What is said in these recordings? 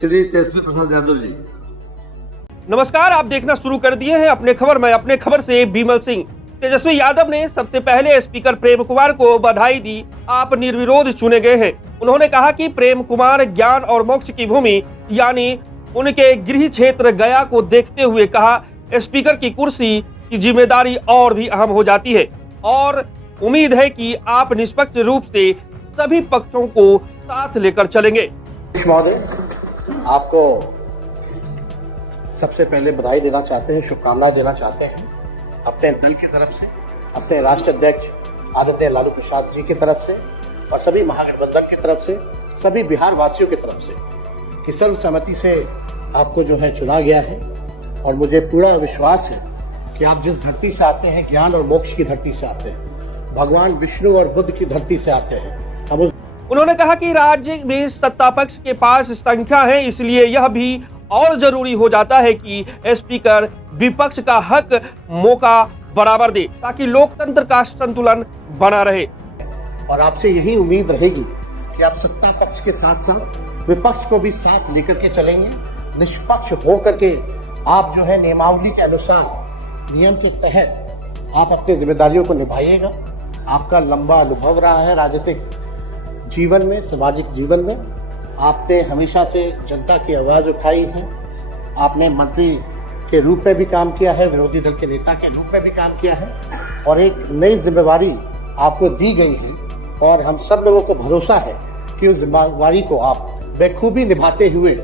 श्री तेजस्वी प्रसाद यादव जी। नमस्कार, आप देखना शुरू कर दिए हैं अपने खबर में। अपने खबर से बीमल सिंह। तेजस्वी यादव ने सबसे पहले स्पीकर प्रेम कुमार को बधाई दी। आप निर्विरोध चुने गए हैं। उन्होंने कहा कि प्रेम कुमार ज्ञान और मोक्ष की भूमि यानी उनके गृह क्षेत्र गया को देखते हुए कहा, स्पीकर की कुर्सी की जिम्मेदारी और भी अहम हो जाती है और उम्मीद है कि आप निष्पक्ष रूप से सभी पक्षों को साथ लेकर चलेंगे। महोदय, आपको सबसे पहले बधाई देना चाहते हैं, शुभकामनाएं देना चाहते हैं अपने दल की तरफ से, अपने राष्ट्र अध्यक्ष आदरणीय लालू प्रसाद जी की तरफ से और सभी महागठबंधन की तरफ से, सभी बिहार वासियों की तरफ से कि सर्वसम्मति से आपको जो है चुना गया है। और मुझे पूरा विश्वास है कि आप जिस धरती से आते हैं, ज्ञान और मोक्ष की धरती से आते हैं, भगवान विष्णु और बुद्ध की धरती से आते हैं। हम उन्होंने कहा कि राज्य में सत्ता पक्ष के पास संख्या है, इसलिए यह भी और जरूरी हो जाता है कि स्पीकर विपक्ष का हक मौका बराबर दे ताकि लोकतंत्र का संतुलन बना रहे। और आपसे यही उम्मीद रहेगी कि आप सत्ता पक्ष के साथ साथ विपक्ष को भी साथ लेकर के चलेंगे, निष्पक्ष होकर के आप जो है नियमावली के अनुसार, नियम के तहत आप अपनी जिम्मेदारियों को निभाइएगा। आपका लंबा अनुभव रहा है राजनीतिक जीवन में, सामाजिक जीवन में। आपने हमेशा से जनता की आवाज उठाई है। आपने मंत्री के रूप में भी काम किया है, विरोधी दल के नेता के रूप में भी काम किया है और एक नई जिम्मेवारी आपको दी गई है और हम सब लोगों को भरोसा है कि उस जिम्मेवारी को आप बेखूबी निभाते हुए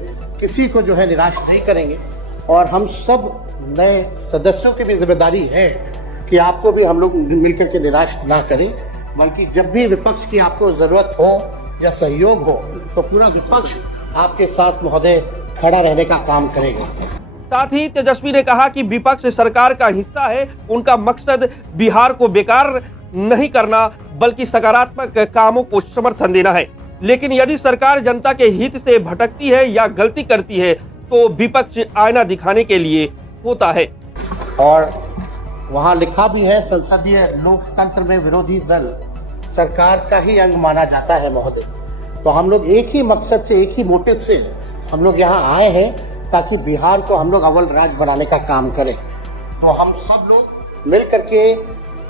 किसी को जो है निराश नहीं करेंगे। और हम सब नए सदस्यों की भी जिम्मेदारी है कि आपको भी हम लोग मिलकर के निराश ना करें, बल्कि जब भी विपक्ष की आपको जरूरत हो या सहयोग हो तो पूरा विपक्ष आपके साथ महोदय खड़ा रहने का काम करेगा। साथ ही तेजस्वी ने कहा कि विपक्ष सरकार का हिस्सा है, उनका मकसद बिहार को बेकार नहीं करना बल्कि सकारात्मक कामों को समर्थन देना है। लेकिन यदि सरकार जनता के हित से भटकती है या गलती करती है तो विपक्ष आईना दिखाने के लिए होता है। और वहाँ लिखा भी है, संसदीय लोकतंत्र में विरोधी दल सरकार का ही अंग माना जाता है महोदय। तो हम लोग एक ही मकसद से, एक ही मोटिव से हम लोग यहाँ आए हैं ताकि बिहार को हम लोग अव्वल राज्य बनाने का काम करें। तो हम सब लोग मिल करके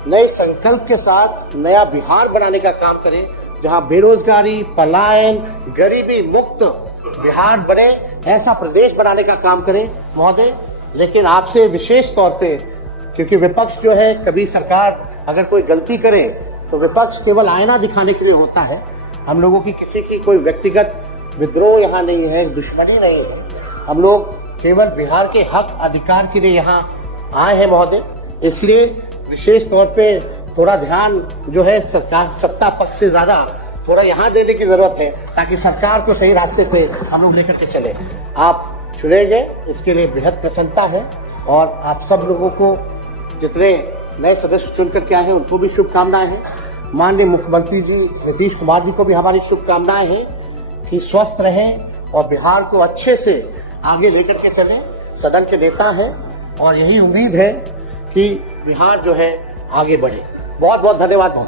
नए संकल्प के साथ नया बिहार बनाने का काम करें, जहाँ बेरोजगारी, पलायन, गरीबी मुक्त बिहार बने, ऐसा प्रदेश बनाने का काम करें महोदय। लेकिन आपसे विशेष तौर पे, क्योंकि विपक्ष जो है, कभी सरकार अगर कोई गलती करे तो विपक्ष केवल आईना दिखाने के लिए होता है। हम लोगों की किसी की कोई व्यक्तिगत विद्रोह यहाँ नहीं है, दुश्मनी नहीं है। हम लोग केवल बिहार के हक अधिकार के लिए यहाँ आए हैं महोदय। इसलिए विशेष तौर पे थोड़ा ध्यान जो है सरकार, सत्ता पक्ष से ज्यादा थोड़ा यहाँ देने की जरूरत है ताकि सरकार को सही रास्ते पे हम लोग लेकर के चले। आप चुने गए, इसके लिए बेहद प्रसन्नता है और आप सब लोगों को, जितने नए सदस्य चुन करके आए हैं, उनको भी शुभकामनाएं हैं। माननीय मुख्यमंत्री जी नीतीश कुमार जी को भी हमारी शुभकामनाएं हैं कि स्वस्थ रहें और बिहार को अच्छे से आगे लेकर के चलें। सदन के नेता हैं और यही उम्मीद है कि बिहार जो है आगे बढ़े। बहुत बहुत धन्यवाद।